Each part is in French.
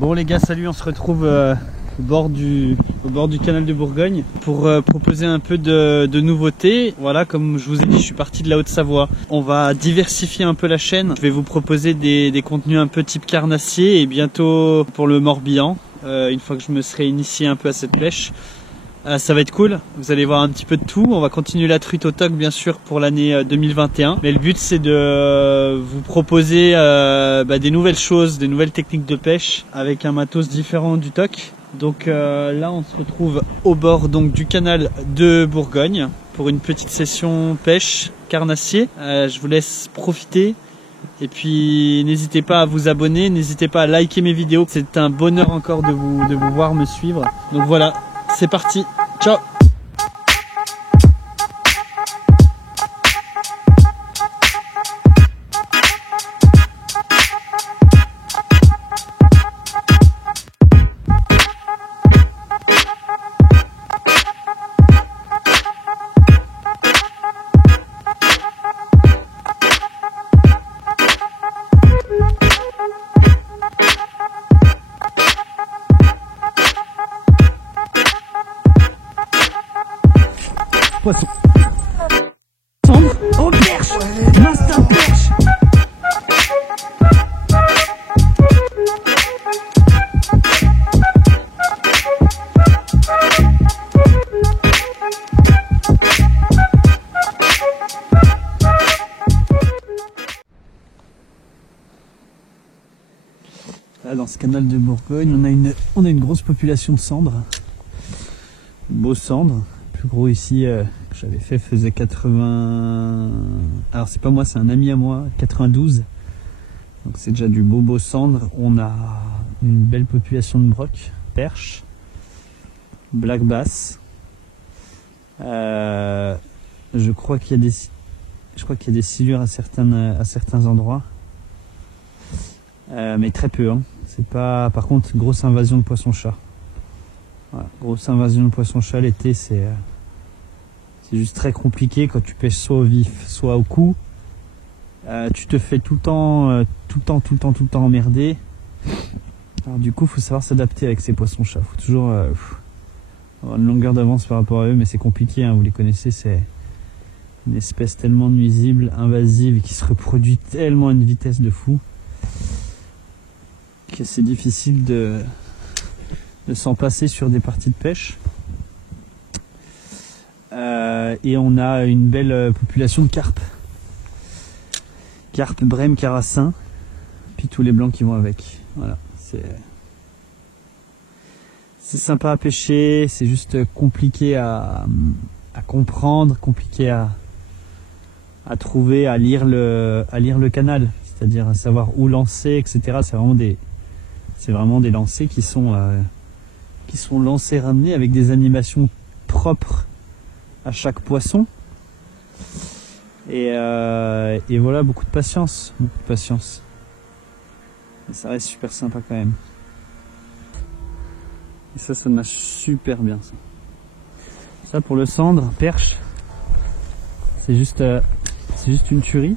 Bon les gars, salut, on se retrouve au bord du canal de Bourgogne pour proposer un peu de nouveautés. Voilà, comme je vous ai dit, je suis parti de la Haute-Savoie. On va diversifier un peu la chaîne. Je vais vous proposer des contenus un peu type carnassier et bientôt pour le Morbihan, une fois que je me serai initié un peu à cette pêche. Ça va être cool, vous allez voir un petit peu de tout. On va continuer la truite au toc bien sûr pour l'année 2021. Mais le but c'est de vous proposer des nouvelles choses, des nouvelles techniques de pêche avec un matos différent du toc. Donc là on se retrouve au bord donc, du canal de Bourgogne pour une petite session pêche carnassier. Je vous laisse profiter. Et puis n'hésitez pas à vous abonner, n'hésitez pas à liker mes vidéos. C'est un bonheur encore de vous voir me suivre. Donc voilà. C'est parti, ciao! Poisson. Cendre. Oh perche. Master perche. Là, dans ce canal de Bourgogne, on a une grosse population de cendres. Beau cendre. Gros ici que j'avais fait faisait 80, alors c'est pas moi, c'est un ami à moi, 92, donc c'est déjà du beau cendre. On a une belle population de broc, perche, black bass, je crois qu'il y a des silures à certains endroits, mais très peu, hein. C'est pas, par contre, grosse invasion de poisson-chat. Voilà, grosse invasion de poisson-chat l'été, c'est juste très compliqué quand tu pêches soit au vif, soit au coup. Tu te fais tout le temps emmerder. Alors du coup, faut savoir s'adapter avec ces poissons-chats. Faut toujours avoir une longueur d'avance par rapport à eux, mais c'est compliqué, hein, vous les connaissez, c'est une espèce tellement nuisible, invasive, qui se reproduit tellement à une vitesse de fou que c'est difficile de s'en passer sur des parties de pêche. Et on a une belle population de carpes. Carpes, brème, carassin, puis tous les blancs qui vont avec. Voilà, c'est sympa à pêcher, c'est juste compliqué à comprendre, compliqué à trouver, à lire le canal, c'est-à-dire à savoir où lancer, etc. C'est vraiment des lancers qui sont lancés, ramenés avec des animations propres à chaque poisson. Et voilà, beaucoup de patience. Et ça reste super sympa quand même. Et ça marche super bien. Ça pour le cendre, perche, c'est juste une tuerie.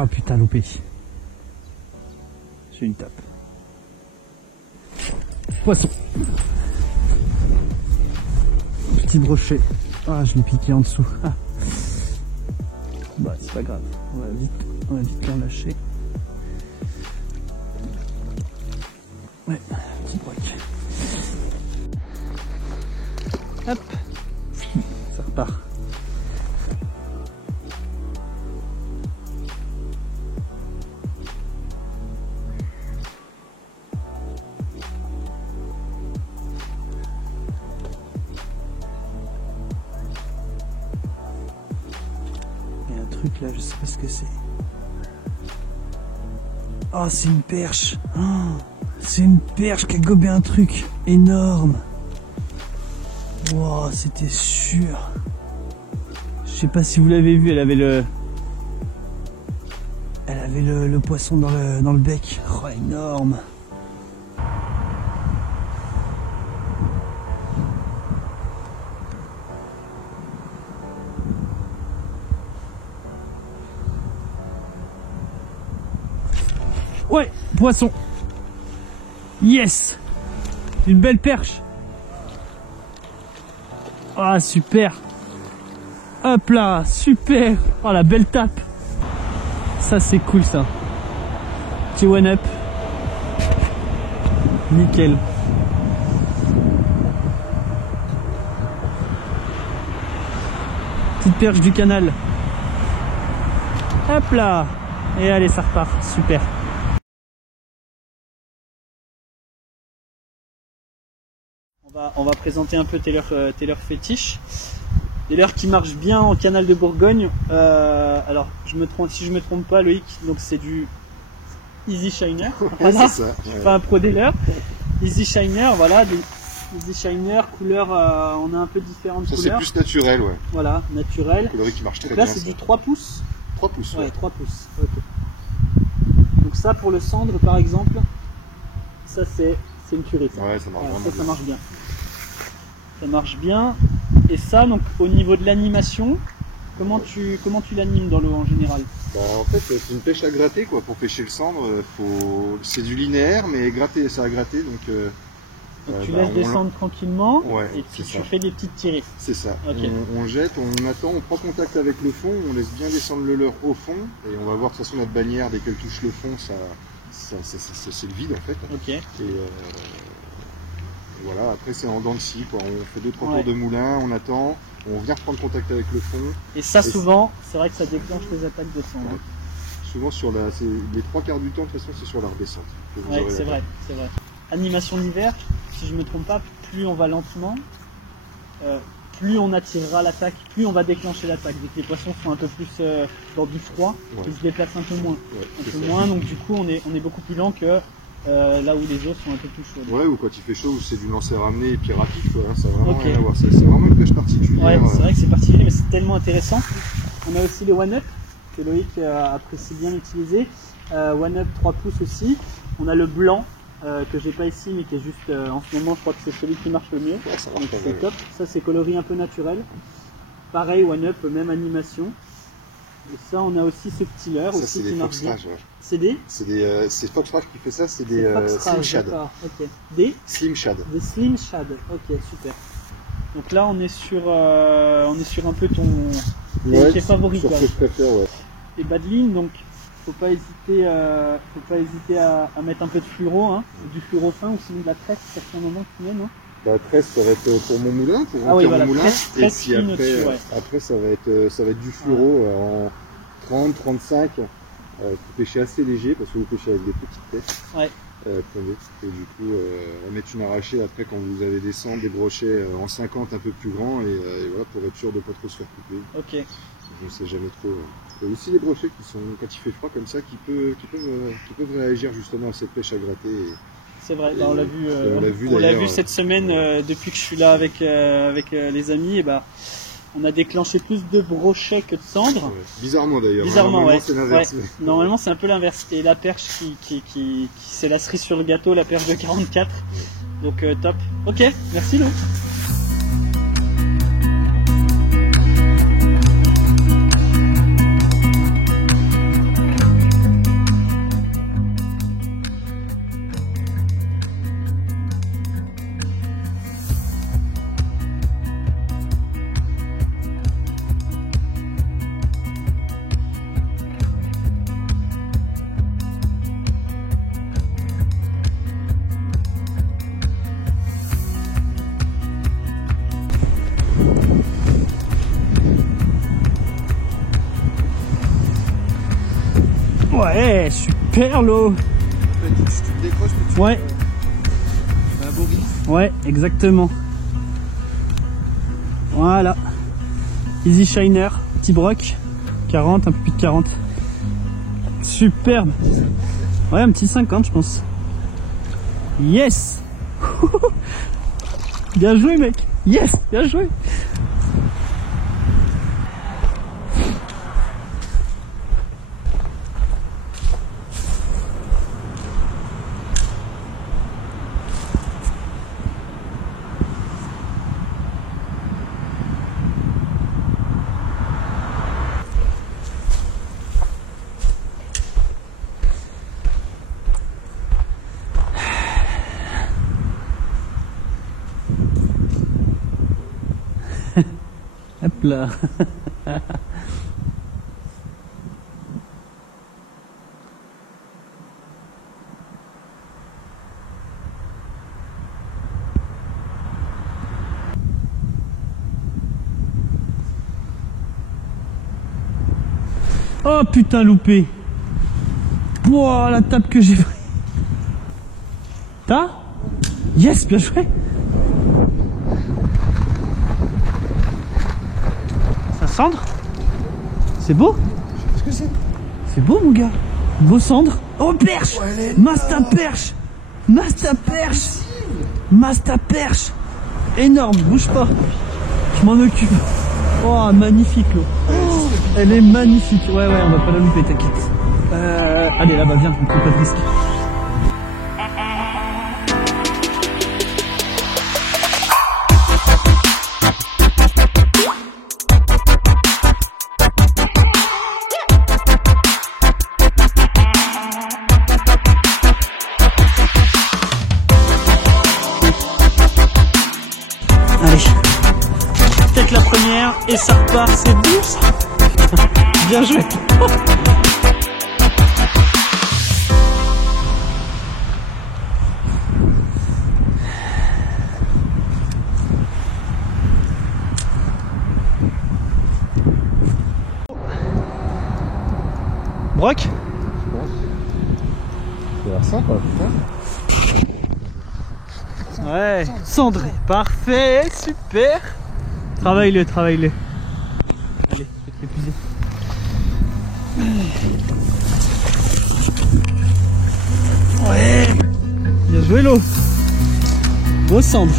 Ah putain, loupé. J'ai une tape. Poisson. Petit brochet. Ah, je l'ai piqué en dessous. Ah. Bah, c'est pas grave. On va vite le lâcher. Ouais, petit broc. Hop. Ça repart. Là, je sais pas ce que c'est. Oh, c'est une perche. Oh, c'est une perche qui a gobé un truc énorme. Wow, c'était sûr. Je sais pas si vous l'avez vu, elle avait le poisson dans le bec. Oh, énorme. Ouais, poisson. Yes. Une belle perche. Ah, super. Hop là, super. Oh, la belle tape. Ça, c'est cool, ça. Petit one up. Nickel. Petite perche du canal. Hop là. Et allez, ça repart. Super. On va présenter un peu tes leurres fétiches. Des leurres qui marchent bien en canal de Bourgogne. Alors, si je me trompe pas, Loïc, donc c'est du Easy Shiner. Voilà. C'est ça. Ouais. Pas un pro des leurres. Easy Shiner, voilà. Des Easy Shiner, couleur, on a un peu différentes ça, couleurs. C'est plus naturel, ouais. Voilà, naturel. Coloris qui marche très donc là, bien. c'est du 3 pouces. 3 pouces, ouais. 3 pouces. Ok. Donc ça, pour le cendre, par exemple, ça c'est une tuerie. Ça. Ouais, ça marche vraiment ça bien. marche bien. Ça marche bien. Et ça, donc au niveau de l'animation, comment tu l'animes dans l'eau en général? Bah, en fait, c'est une pêche à gratter, quoi. Pour pêcher le cendre, c'est du linéaire, mais gratter, ça a gratté, donc tu laisses descendre tranquillement, ouais, et puis tu ça. fais des petites tirées. C'est ça. Okay. On jette, on attend, on prend contact avec le fond, on laisse bien descendre le leurre au fond, et on va voir de toute façon notre bannière, dès qu'elle touche le fond, c'est le vide en fait. Ok. Et voilà, après c'est en dents de scie, quoi. On fait 2-3 tours de moulin, on attend, on vient reprendre contact avec le fond. Et ça, souvent, c'est vrai que ça déclenche les attaques de cendre. Ouais. Souvent les 3/4 du temps, de toute façon, c'est sur la redescente. Ouais, c'est vrai. Animation d'hiver, si je me trompe pas, plus on va lentement, plus on attirera l'attaque, plus on va déclencher l'attaque. Vu que les poissons sont un peu plus dans du froid, ils se déplacent un peu moins. Donc du coup, on est beaucoup plus lent que là où les eaux sont un peu plus chaudes. Ouais, ou quand il fait chaud, c'est du lancer ramené et puis rapide, quoi. Ça a vraiment rien à voir. C'est vraiment une pêche particulière. Ouais, c'est vrai que c'est particulier, mais c'est tellement intéressant. On a aussi les one up que Loïc apprécie bien utiliser. One up 3 pouces aussi. On a le blanc. Que j'ai pas ici, mais qui est juste en ce moment, je crois que c'est celui qui marche le mieux. Ouais, ça marche. Donc c'est top. Ça, c'est coloris un peu naturel. Pareil, one up, même animation. Et ça, on a aussi ce petit leurre aussi qui marche bien. C'est Foxrage qui fait ça, c'est des Slim Shad. Okay. Des Slim Shad. Des Slim Shad. Ok, super. Donc là, on est sur un peu ton tes favoris. Sur ce que je préfère, ouais. Et Badline, donc. Faut pas hésiter à mettre un peu de fluoro, hein, du fluoro fin ou sinon de la tresse, c'est un moment qui mène. Hein. La tresse, ça va être pour mon moulin, pour remplir mon moulin. Et puis après, ça va être du fluoro en 30, 35, pour pêcher assez léger, parce que vous pêchez avec des petites pêches. Et du coup, mettre une arrachée après quand vous avez des cendres, des brochets en 50 un peu plus grands, et voilà, pour être sûr de ne pas trop se faire couper. Ok. Je ne sais jamais trop. Il y a aussi les brochets qui sont, quand il fait froid comme ça, qui peuvent réagir justement à cette pêche à gratter. C'est vrai, on l'a vu cette semaine depuis que je suis là avec les amis. Et on a déclenché plus de brochets que de cendres. Ouais. Bizarrement d'ailleurs. Bizarrement, normalement, c'est l'inverse. Ouais. Normalement, c'est un peu l'inverse. Et la perche qui c'est la cerise sur le gâteau, la perche de 44. Donc top. Ok, merci Lou. Ouais, super l'eau. Si tu me décroches, tu ouais. Un Boris. Ouais, exactement. Voilà. Easy Shiner, petit broc. 40, un peu plus de 40. Superbe. Ouais, un petit 50, je pense. Yes. Bien joué, mec. Yes, bien joué. Hop là. Oh putain, loupé. Wow, la tape que j'ai pris. T'as? Yes, bien joué. Ça cendre? C'est beau? Qu'est-ce que c'est? C'est beau mon gars. Beau cendre. Oh perche. Masta perche. Masta perche. Masta perche. Énorme, bouge pas. Je m'en occupe. Oh magnifique l'eau. Oh, elle est magnifique. Ouais on va pas la louper, t'inquiète. Allez là-bas viens, on prend pas de risque. Allez, peut-être la première et ça repart, c'est beau ça. Bien joué. Brock? Je pense. Ça a l'air sympa, putain. Ouais, cendré, parfait, super. Travaille-le. Allez, je vais te l'épuiser. Ouais, bien joué l'eau. Beau cendre.